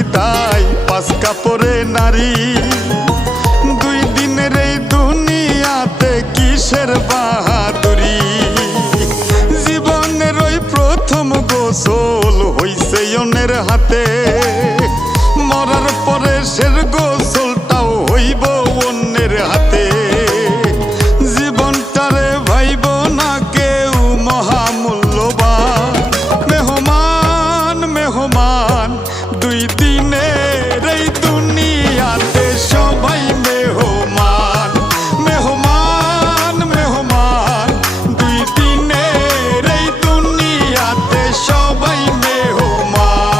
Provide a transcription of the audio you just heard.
বিদায় পাঁচ কাপড়ে নারী। দুই দিনের এই দুনিয়াতে কিসের বাহাদুরি। জীবনের ওই প্রথম গোসল হইছে অন্যের হাতে, মরার পরে শের গোসলটাও হইব অন্যের হাতে। জীবনটারে ভাইব না কেউ মহামূল্যবান। মেহমান মেহমান দুই দিনের এই দুনিয়াতে সবাই মেহমান। মেহমান মেহমান দুই দিনের এই দুনিয়াতে সবাই মেহমান।